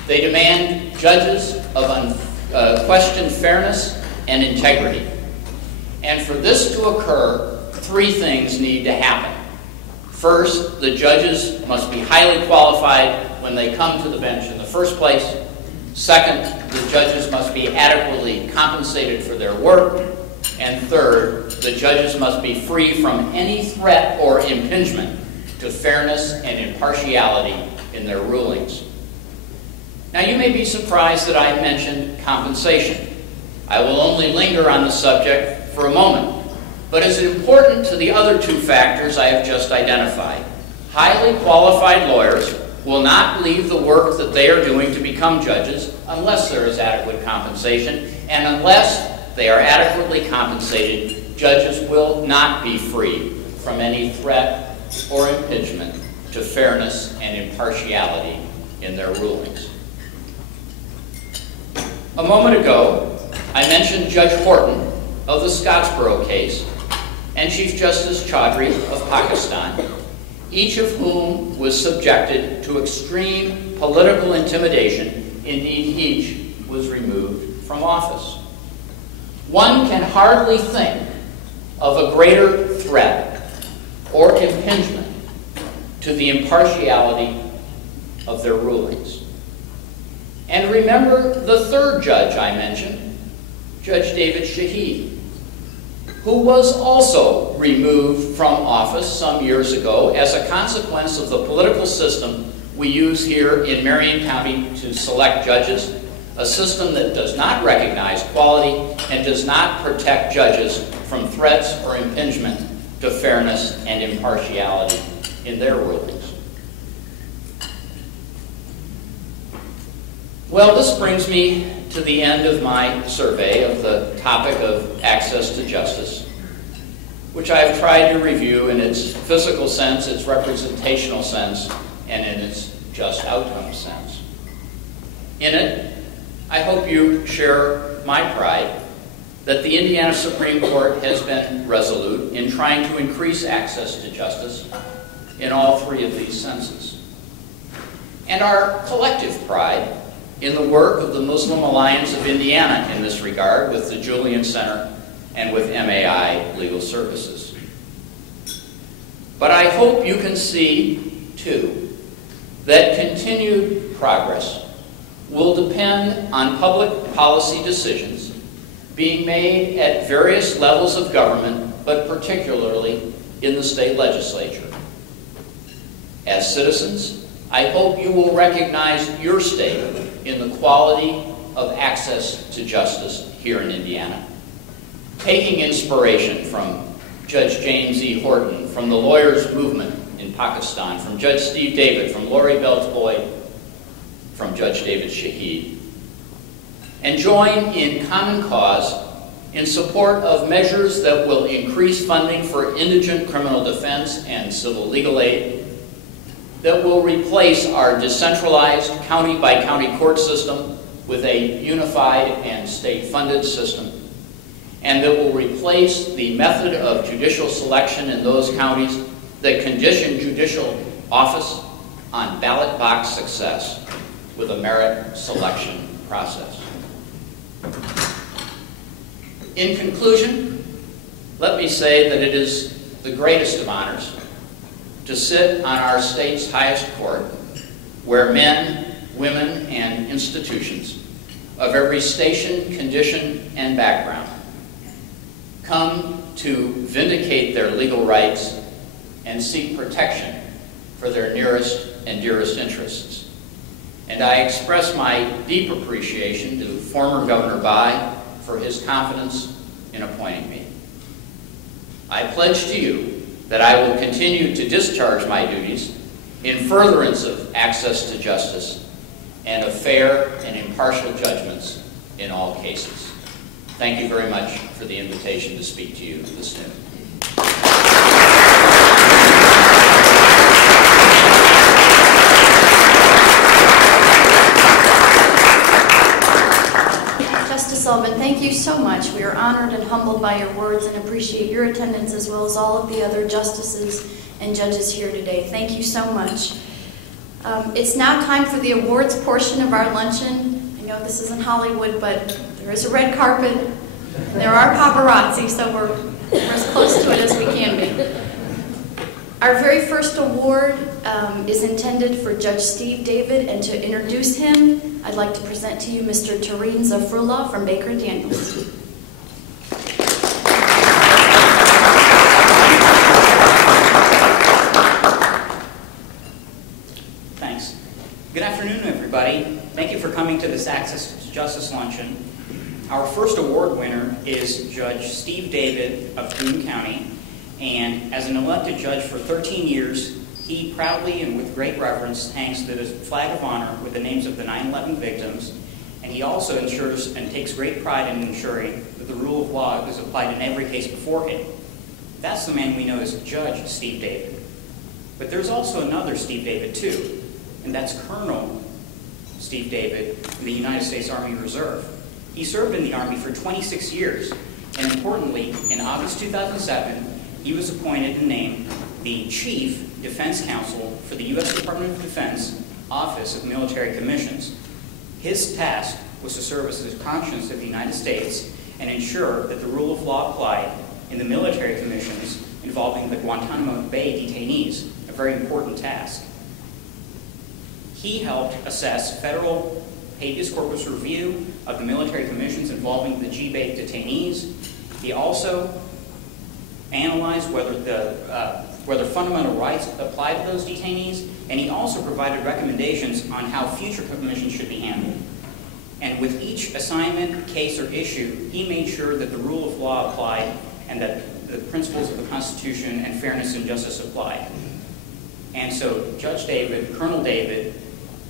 They demand judges of unquestioned fairness and integrity. And for this to occur, 3 things need to happen. First, the judges must be highly qualified when they come to the bench in the first place. Second, the judges must be adequately compensated for their work. And third, the judges must be free from any threat or impingement to fairness and impartiality in their rulings. Now, you may be surprised that I mentioned compensation. I will only linger on the subject for a moment, but it's important to the other 2 factors I have just identified. Highly qualified lawyers will not leave the work that they are doing to become judges unless there is adequate compensation, and unless they are adequately compensated, judges will not be free from any threat or impingement to fairness and impartiality in their rulings. A moment ago, I mentioned Judge Horton of the Scottsboro case and Chief Justice Chaudhry of Pakistan, each of whom was subjected to extreme political intimidation. Indeed, each was removed from office. One can hardly think of a greater threat or impingement to the impartiality of their rulings. And remember the 3rd judge I mentioned, Judge David Shaheed, who was also removed from office some years ago as a consequence of the political system we use here in Marion County to select judges, a system that does not recognize quality and does not protect judges from threats or impingement to fairness and impartiality in their rulings. Well, this brings me to the end of my survey of the topic of access to justice, which I have tried to review in its physical sense, its representational sense, and in its just outcome sense. In it, I hope you share my pride that the Indiana Supreme Court has been resolute in trying to increase access to justice in all three of these senses. And our collective pride in the work of the Muslim Alliance of Indiana in this regard with the Julian Center and with MAI Legal Services. But I hope you can see, too, that continued progress will depend on public policy decisions being made at various levels of government, but particularly in the state legislature. As citizens, I hope you will recognize your state in the quality of access to justice here in Indiana, taking inspiration from Judge James E. Horton, from the lawyers' movement in Pakistan, from Judge Steve David, from Lori Belts Boyd, from Judge David Shaheed, and join in common cause in support of measures that will increase funding for indigent criminal defense and civil legal aid, that will replace our decentralized county-by-county court system with a unified and state-funded system, and that will replace the method of judicial selection in those counties that condition judicial office on ballot box success with a merit selection process. In conclusion, let me say that it is the greatest of honors to sit on our state's highest court, where men, women, and institutions of every station, condition, and background come to vindicate their legal rights and seek protection for their nearest and dearest interests. And I express my deep appreciation to former Governor Bayh for his confidence in appointing me. I pledge to you that I will continue to discharge my duties in furtherance of access to justice and of fair and impartial judgments in all cases. Thank you very much for the invitation to speak to you this noon. Justice Sullivan, thank you so much. We are honored and humbled by your words and appreciate your attendance as well as all of the other justices and judges here today. Thank you so much. It's now time for the awards portion of our luncheon. I know this isn't Hollywood, but there is a red carpet, and there are paparazzi, so we're as close to it as we can be. Our very first award is intended for Judge Steve David, and to introduce him, I'd like to present to you Mr. Tareen Zafrullah from Baker & Daniels. Thanks. Good afternoon, everybody. Thank you for coming to this Access to Justice Luncheon. Our first award winner is Judge Steve David of Boone County, and as an elected judge for 13 years, he proudly and with great reverence hangs the flag of honor with the names of the 9/11 victims, and he also ensures and takes great pride in ensuring that the rule of law is applied in every case before him. That's the man we know as Judge Steve David. But there's also another Steve David, too, and that's Colonel Steve David in the United States Army Reserve. He served in the Army for 26 years, and importantly, in August 2007, he was appointed and named the Chief Defense Counsel for the U.S. Department of Defense Office of Military Commissions. His task was to serve as the conscience of the United States and ensure that the rule of law applied in the military commissions involving the Guantanamo Bay detainees, a very important task. He helped assess federal habeas corpus review of the military commissions involving the G-Bay detainees. He also analyzed whether fundamental rights apply to those detainees, and he also provided recommendations on how future commissions should be handled. And with each assignment, case, or issue, he made sure that the rule of law applied and that the principles of the Constitution and fairness and justice applied. And so Judge David, Colonel David,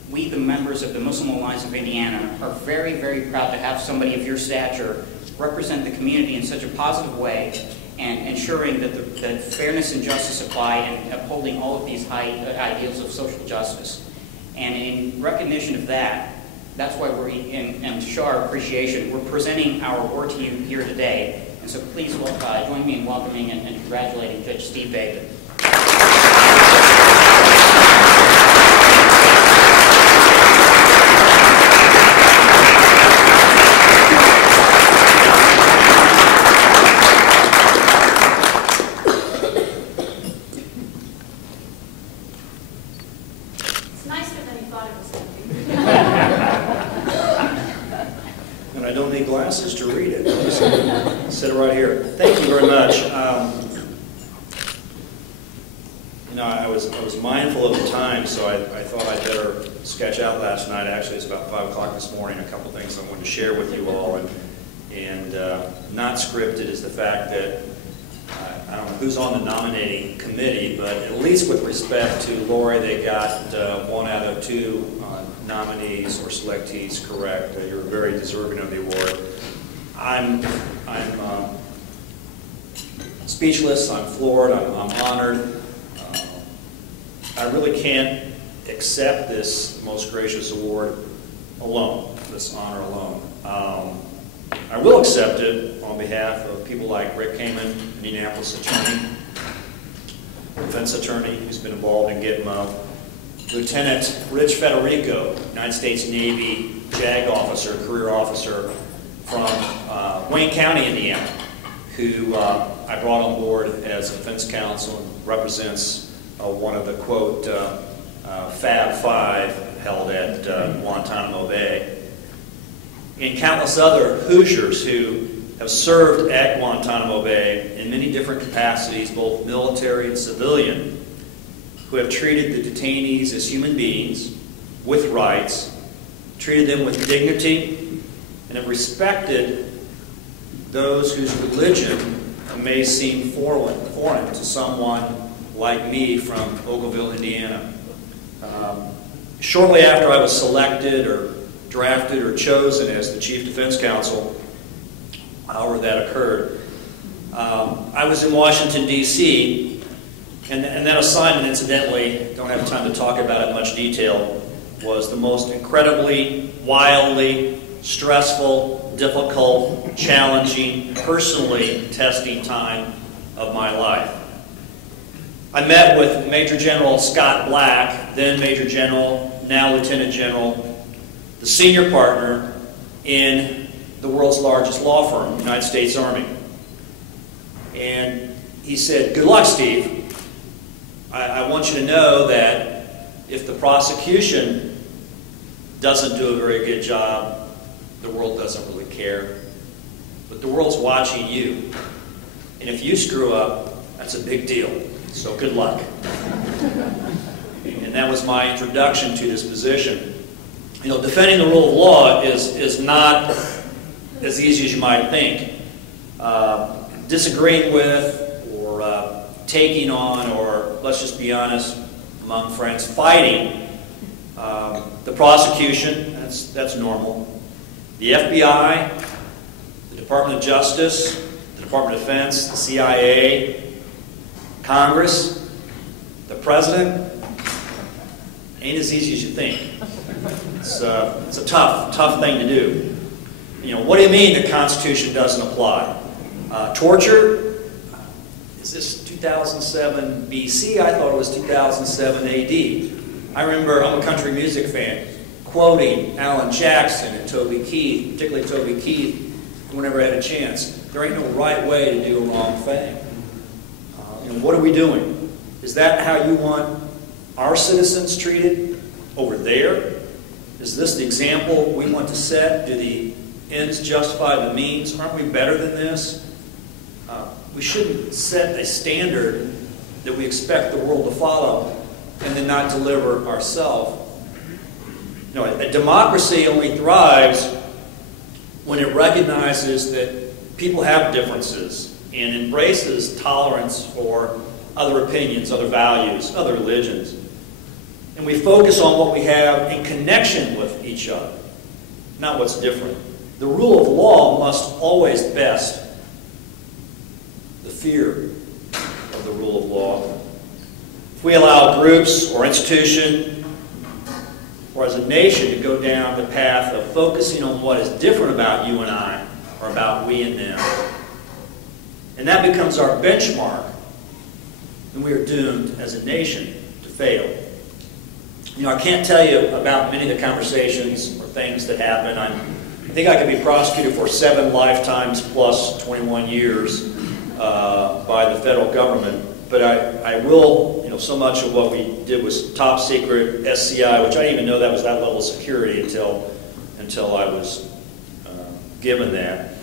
we, the members of the Muslim Alliance of Indiana, are very, very proud to have somebody of your stature represent the community in such a positive way and ensuring that fairness and justice apply and upholding all of these high ideals of social justice. And in recognition of that, that's why we're, and to show our appreciation, we're presenting our award to you here today. And so please join me in welcoming and congratulating Judge Steve David. Glasses to read it. Sit right here. Thank you very much. I was mindful of the time, so I thought I'd better sketch out last night. Actually, it's about 5 o'clock this morning. A couple things I wanted to share with you all, and not scripted is the fact that I don't know who's on the nominating committee, but at least with respect to Lori, they got 1 out of 2 nominees or selectees correct. You're very deserving of the award. I'm speechless. I'm floored. I'm honored. I really can't accept this most gracious award alone, this honor alone. I will accept it on behalf of people like Rick Kamen, Indianapolis attorney, defense attorney who's been involved in Gitmo, Lieutenant Rich Federico, United States Navy JAG officer, career officer from Wayne County, Indiana, who I brought on board as defense counsel and represents one of the, quote, Fab Five held at Guantanamo Bay, and countless other Hoosiers who have served at Guantanamo Bay in many different capacities, both military and civilian, who have treated the detainees as human beings with rights, treated them with dignity, and have respected those whose religion may seem foreign to someone like me from Oakville, Indiana. Shortly after I was selected or drafted or chosen as the Chief Defense Counsel, however that occurred, I was in Washington, D.C., and that assignment, incidentally, don't have time to talk about it in much detail, was the most incredibly, wildly, stressful, difficult, challenging, personally testing time of my life. I met with Major General Scott Black, then Major General, now Lieutenant General, the senior partner in the world's largest law firm, United States Army. And he said, "Good luck, Steve. I want you to know that if the prosecution doesn't do a very good job, the world doesn't really care. But the world's watching you. And if you screw up, that's a big deal. So good luck." And that was my introduction to this position. You know, defending the rule of law is not as easy as you might think. Disagreeing with or taking on, or let's just be honest, among friends, fighting the prosecution, that's normal. The FBI, the Department of Justice, the Department of Defense, the CIA, Congress, the President, ain't as easy as you think. It's a tough thing to do. You know, what do you mean the Constitution doesn't apply? Torture? Is this 2007 BC? I thought it was 2007 AD. I remember, I'm a country music fan, quoting Alan Jackson and Toby Keith, particularly Toby Keith, whenever I had a chance. There ain't no right way to do a wrong thing. What are we doing? Is that how you want our citizens treated over there? Is this the example we want to set? Do the ends justify the means? Aren't we better than this? we shouldn't set a standard that we expect the world to follow and then not deliver ourselves. You know, a democracy only thrives when it recognizes that people have differences and embraces tolerance for other opinions, other values, other religions. And we focus on what we have in connection with each other, not what's different. The rule of law must always best the fear of the rule of law. If we allow groups or institutions or as a nation to go down the path of focusing on what is different about you and I or about we and them, and that becomes our benchmark, then we are doomed as a nation to fail. You know, I can't tell you about many of the conversations or things that happen. I think I could be prosecuted for 7 lifetimes plus 21 years by the federal government. But I will, you know, so much of what we did was top secret, SCI, which I didn't even know that was that level of security until I was given that.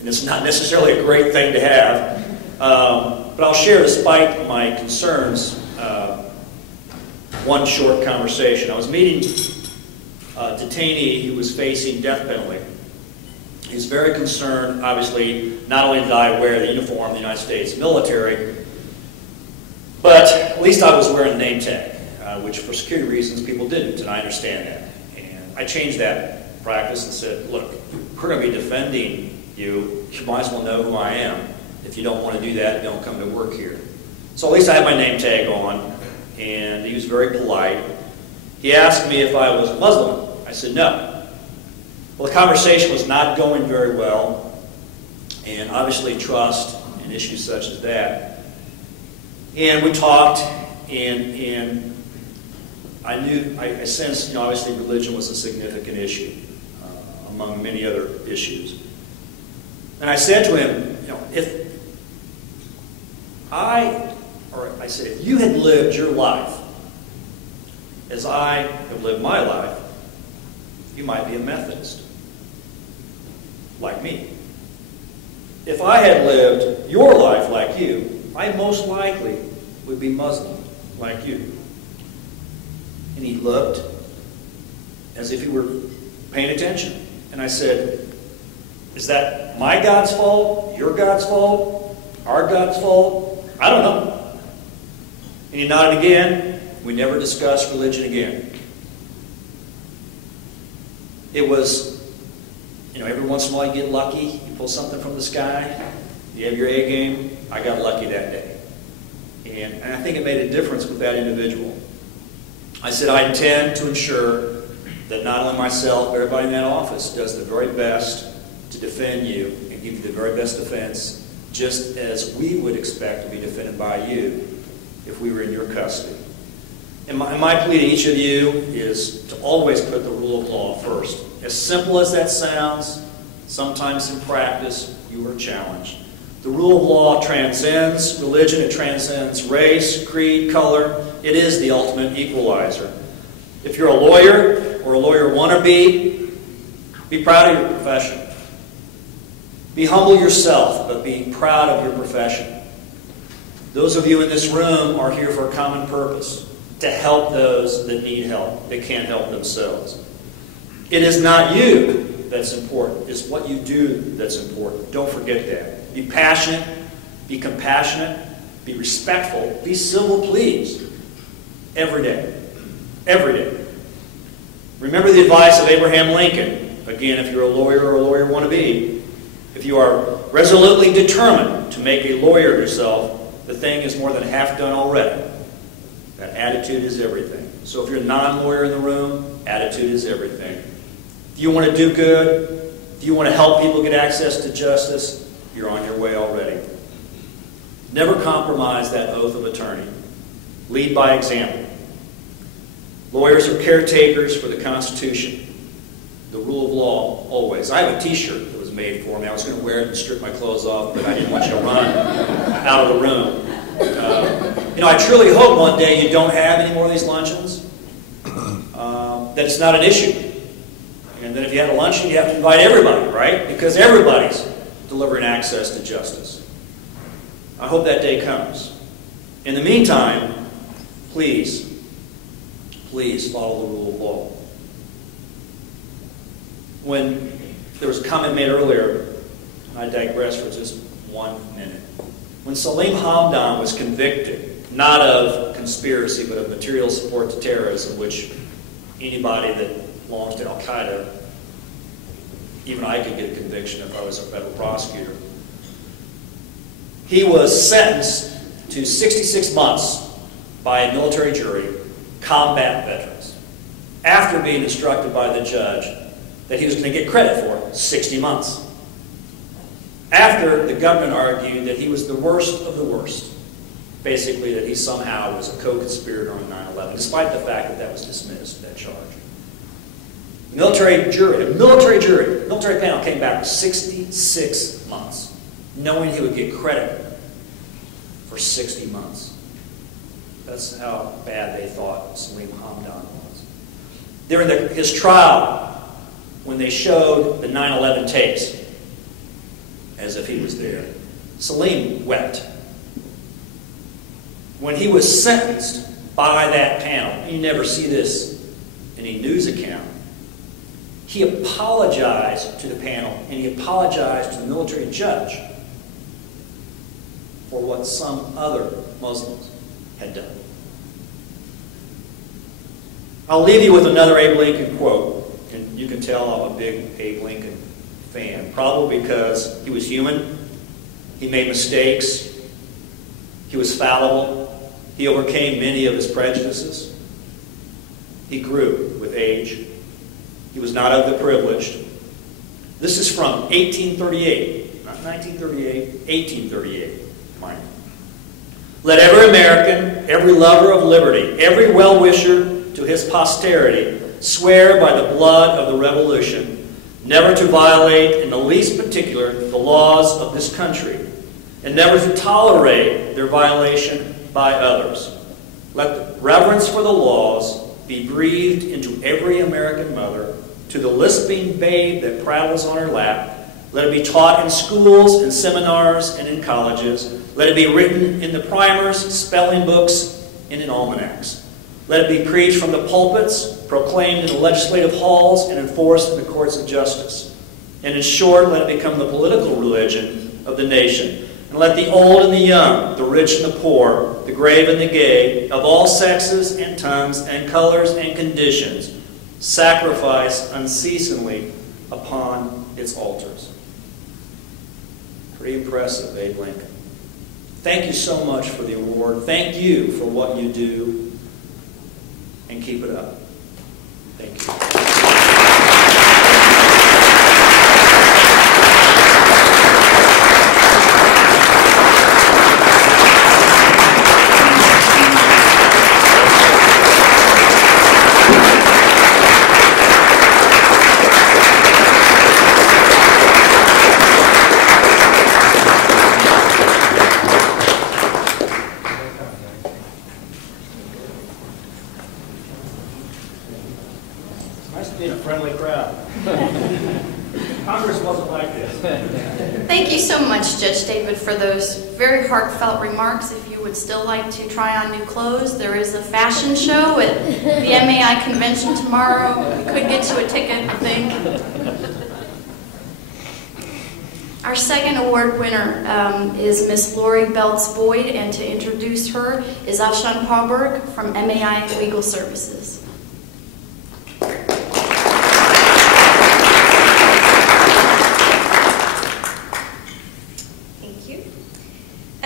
And it's not necessarily a great thing to have. But I'll share, despite my concerns, one short conversation. I was meeting a detainee who was facing death penalty. He was very concerned, obviously, not only did I wear the uniform of the United States military, but at least I was wearing a name tag, which for security reasons people didn't, and I understand that. And I changed that practice and said, look, we're going to be defending you. You might as well know who I am. If you don't want to do that, don't come to work here. So at least I had my name tag on, and he was very polite. He asked me if I was Muslim. I said no. Well, the conversation was not going very well, and obviously trust and issues such as that. And we talked, and I sensed, you know, obviously religion was a significant issue among many other issues. And I said to him, you know, if you had lived your life as I have lived my life, you might be a Methodist, like me. If I had lived your life like you, I most likely would be Muslim, like you. And he looked as if he were paying attention. And I said, is that my God's fault, your God's fault, our God's fault? I don't know. And he nodded again. We never discussed religion again. It was, you know, every once in a while you get lucky, you pull something from the sky, you have your A game. I got lucky that day. And I think it made a difference with that individual. I said, I intend to ensure that not only myself, but everybody in that office does the very best to defend you and give you the very best defense, just as we would expect to be defended by you if we were in your custody. And my plea to each of you is to always put the rule of law first. As simple as that sounds, sometimes in practice you are challenged. The rule of law transcends religion, it transcends race, creed, color. It is the ultimate equalizer. If you're a lawyer or a lawyer wannabe, be proud of your profession. Be humble yourself, but be proud of your profession. Those of you in this room are here for a common purpose, to help those that need help, that can't help themselves. It is not you that's important, it's what you do that's important. Don't forget that. Be passionate, be compassionate, be respectful, be civil, please. Every day. Every day. Remember the advice of Abraham Lincoln. Again, if you're a lawyer or a lawyer wannabe, if you are resolutely determined to make a lawyer of yourself, the thing is more than half done already. That attitude is everything. So if you're a non-lawyer in the room, attitude is everything. If you want to do good, if you want to help people get access to justice, you're on your way already. Never compromise that oath of attorney. Lead by example. Lawyers are caretakers for the Constitution. The rule of law, always. I have a t-shirt that was made for me. I was going to wear it and strip my clothes off, but I didn't want you to run out of the room. You know, I truly hope one day you don't have any more of these luncheons. That it's not an issue. And then if you had a luncheon, you have to invite everybody, right? Because everybody's delivering access to justice. I hope that day comes. In the meantime, please follow the rule of law. When there was a comment made earlier, and I digress for just 1 minute. When Salim Hamdan was convicted, not of conspiracy, but of material support to terrorism, which anybody that belongs to Al-Qaeda, even I could get a conviction if I was a federal prosecutor. He was sentenced to 66 months by a military jury, combat veterans, after being instructed by the judge that he was going to get credit for 60 months. After the government argued that he was the worst of the worst, basically that he somehow was a co-conspirator on 9/11, despite the fact that that was dismissed, that charge. The military panel came back with 66 months, knowing he would get credit for 60 months. That's how bad they thought Salim Hamdan was. During his trial, when they showed the 9/11 tapes, as if he was there, Salim wept. When he was sentenced by that panel, you never see this in a news account, he apologized to the panel and he apologized to the military judge for what some other Muslims had done. I'll leave you with another Abe Lincoln quote, and you can tell I'm a big Abe Lincoln fan, probably because he was human, he made mistakes, he was fallible, he overcame many of his prejudices, he grew with age, he was not of the privileged. This is from 1838, not 1938, 1838, mind you. Let every American, every lover of liberty, every well-wisher to his posterity swear by the blood of the Revolution never to violate in the least particular the laws of this country, and never to tolerate their violation by others. Let the reverence for the laws be breathed into every American mother, to the lisping babe that prattles on her lap. Let it be taught in schools, in seminars, and in colleges. Let it be written in the primers, spelling books, and in almanacs. Let it be preached from the pulpits, proclaimed in the legislative halls, and enforced in the courts of justice. And in short, let it become the political religion of the nation. And let the old and the young, the rich and the poor, the grave and the gay, of all sexes and tongues and colors and conditions, sacrifice unceasingly upon its altars. Pretty impressive, Abe Lincoln. Thank you so much for the award. Thank you for what you do. And keep it up. Thank you. In a friendly crowd. Congress wasn't like this. Thank you so much, Judge David, for those very heartfelt remarks. If you would still like to try on new clothes, there is a fashion show at the MAI convention tomorrow. We could get you a ticket, I think. Our second award winner is Miss Lori Belts-Boyd, and to introduce her is Ashan Pauberg from MAI Legal Services.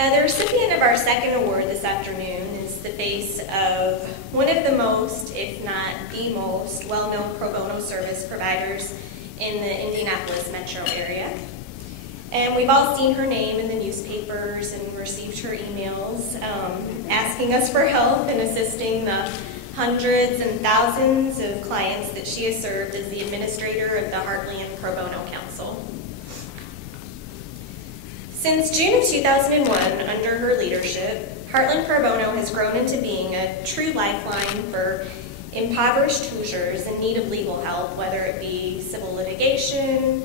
The recipient of our second award this afternoon is the face of one of the most, if not the most, well-known pro bono service providers in the Indianapolis metro area. And we've all seen her name in the newspapers and received her emails asking us for help in assisting the hundreds and thousands of clients that she has served as the administrator of the Heartland Pro Bono Council. Since June of 2001, under her leadership, Heartland Pro Bono has grown into being a true lifeline for impoverished Hoosiers in need of legal help, whether it be civil litigation,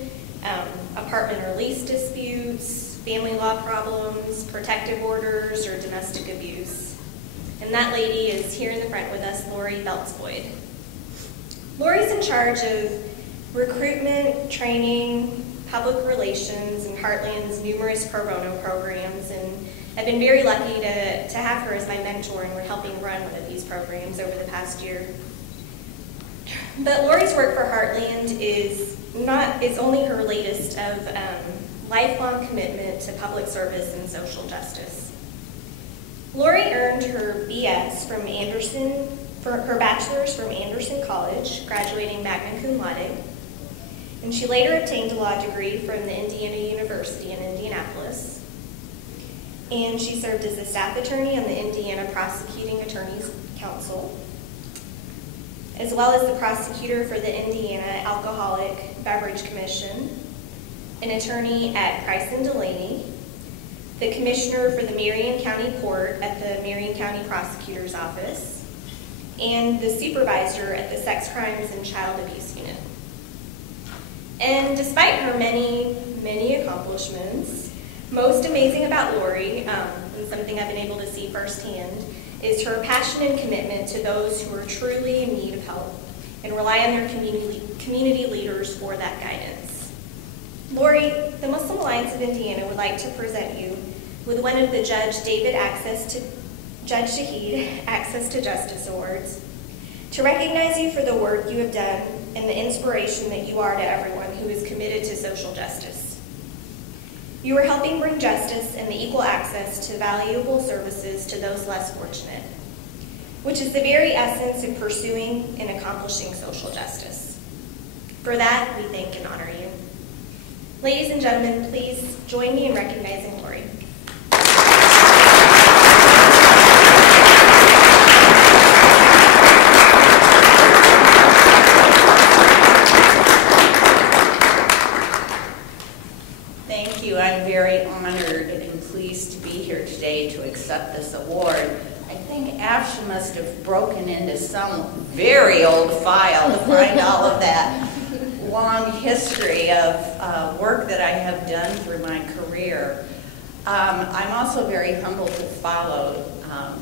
apartment or lease disputes, family law problems, protective orders, or domestic abuse. And that lady is here in the front with us, Lori Beltzboyd. Lori's in charge of recruitment, training, public relations, and Heartland's numerous pro bono programs, and I've been very lucky to have her as my mentor, and we're helping run one of these programs over the past year. But Lori's work for Heartland is only her latest of lifelong commitment to public service and social justice. Lori earned her BS from her bachelor's from Anderson College, graduating magna cum laude, and she later obtained a law degree from the Indiana University in Indianapolis. And she served as a staff attorney on the Indiana Prosecuting Attorneys Council, as well as the prosecutor for the Indiana Alcoholic Beverage Commission, an attorney at Price and Delaney, the commissioner for the Marion County Court at the Marion County Prosecutor's Office, and the supervisor at the Sex Crimes and Child Abuse Unit. And despite her many, many accomplishments, most amazing about Lori, and something I've been able to see firsthand, is her passion and commitment to those who are truly in need of help and rely on their community leaders for that guidance. Lori, the Muslim Alliance of Indiana would like to present you with one of the Judge Shahid Access to Justice Awards to recognize you for the work you have done and the inspiration that you are to everyone who is committed to social justice. You are helping bring justice and the equal access to valuable services to those less fortunate, which is the very essence of pursuing and accomplishing social justice. For that, we thank and honor you. Ladies and gentlemen, please join me in recognizing Lori. I'm very honored and pleased to be here today to accept this award. I think AFSHA must have broken into some very old file to find all of that long history of work that I have done through my career. I'm also very humbled to follow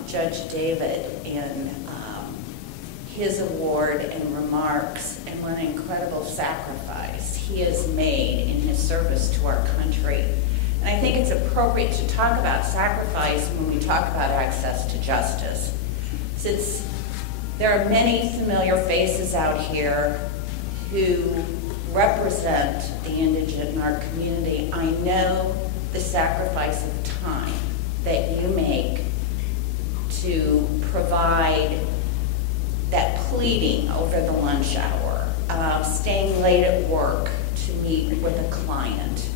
Judge David in his award and remarks, and what an incredible sacrifice he has made in his service to our country. And I think it's appropriate to talk about sacrifice when we talk about access to justice. Since there are many familiar faces out here who represent the indigent in our community, I know the sacrifice of time that you make to provide that pleading over the lunch hour, staying late at work to meet with a client,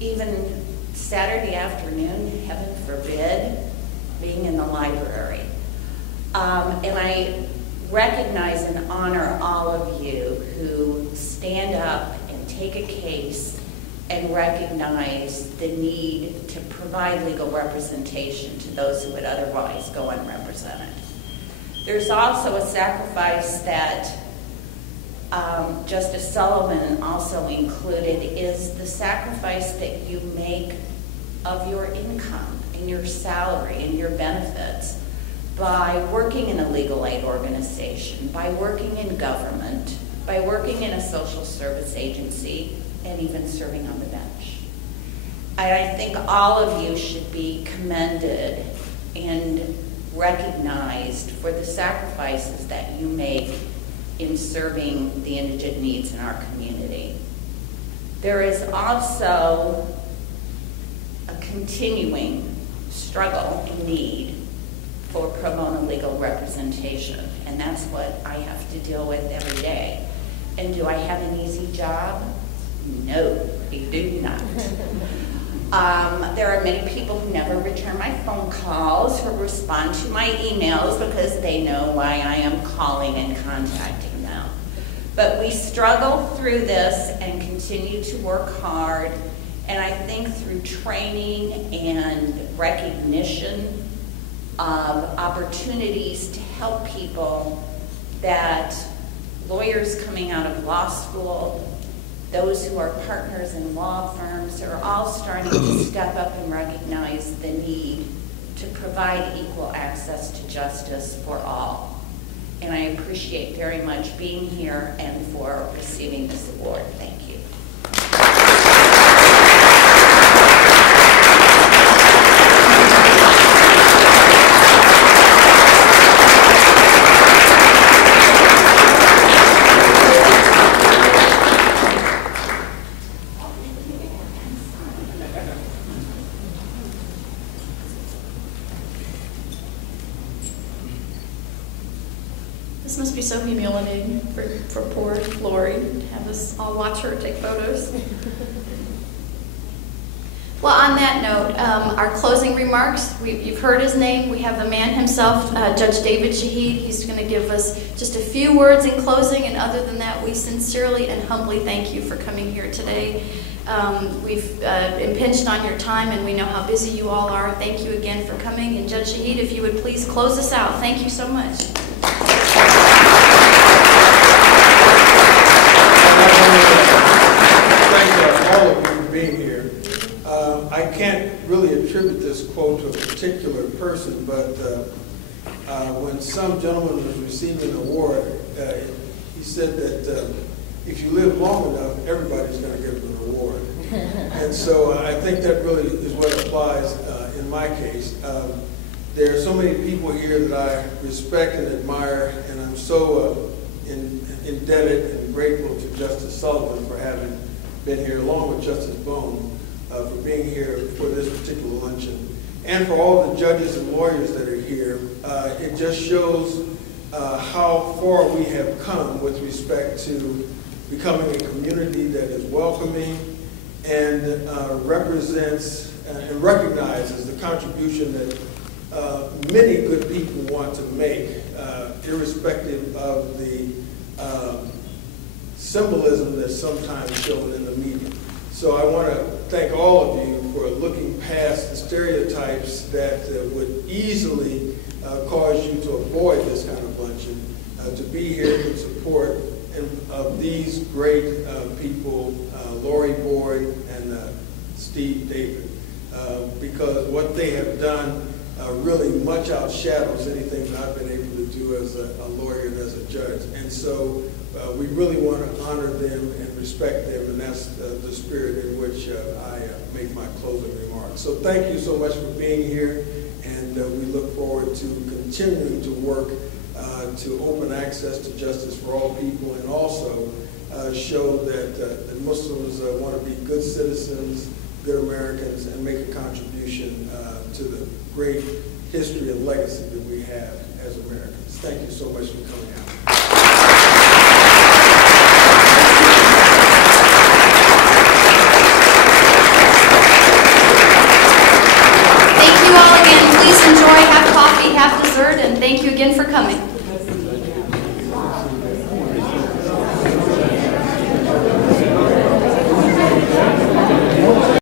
even Saturday afternoon, heaven forbid, being in the library. And I recognize and honor all of you who stand up and take a case and recognize the need to provide legal representation to those who would otherwise go unrepresented. There's also a sacrifice that Justice Sullivan also included, is the sacrifice that you make of your income and your salary and your benefits by working in a legal aid organization, by working in government, by working in a social service agency, and even serving on the bench. I think all of you should be commended and recognized for the sacrifices that you make in serving the indigent needs in our community. There is also a continuing struggle and need for pro bono legal representation, and that's what I have to deal with every day. And do I have an easy job? No, I do not. There are many people who never return my phone calls or respond to my emails because they know why I am calling and contacting them. But we struggle through this and continue to work hard, and I think through training and recognition of opportunities to help people, that lawyers coming out of law school, those who are partners in law firms are all starting to step up and recognize the need to provide equal access to justice for all. And I appreciate very much being here and for receiving this award. Thank you. This must be so humiliating for poor Lori to have us all watch her take photos. Well, on that note, our closing remarks, you've heard his name. We have the man himself, Judge David Shaheed. He's going to give us just a few words in closing, and other than that, we sincerely and humbly thank you for coming here today. We've impinged on your time, and we know how busy you all are. Thank you again for coming, and Judge Shaheed, if you would please close us out. Thank you so much. Thank all of you for being here. I can't really attribute this quote to a particular person, but when some gentleman was receiving an award, he said that if you live long enough, everybody's going to get an award. And so I think that really is what applies in my case. There are so many people here that I respect and admire, and I'm so indebted and grateful to Justice Sullivan for having been here, along with Justice Bone, for being here for this particular luncheon, and for all the judges and lawyers that are here. It just shows how far we have come with respect to becoming a community that is welcoming and represents and recognizes the contribution that many good people want to make, irrespective of the symbolism that's sometimes shown in the media. So I want to thank all of you for looking past the stereotypes that would easily cause you to avoid this kind of luncheon, to be here in support of these great people, Lori Boyd and Steve David, because what they have done really much outshadows anything that I've been able to do as a lawyer and as a judge. And so we really want to honor them and respect them, and that's the spirit in which I make my closing remarks. So thank you so much for being here, and we look forward to continuing to work to open access to justice for all people, and also show that Muslims want to be good citizens, good Americans, and make a contribution to the great history and legacy that we have as Americans. Thank you so much for coming out. Thank you all again. Please enjoy, have coffee, have dessert, and thank you again for coming.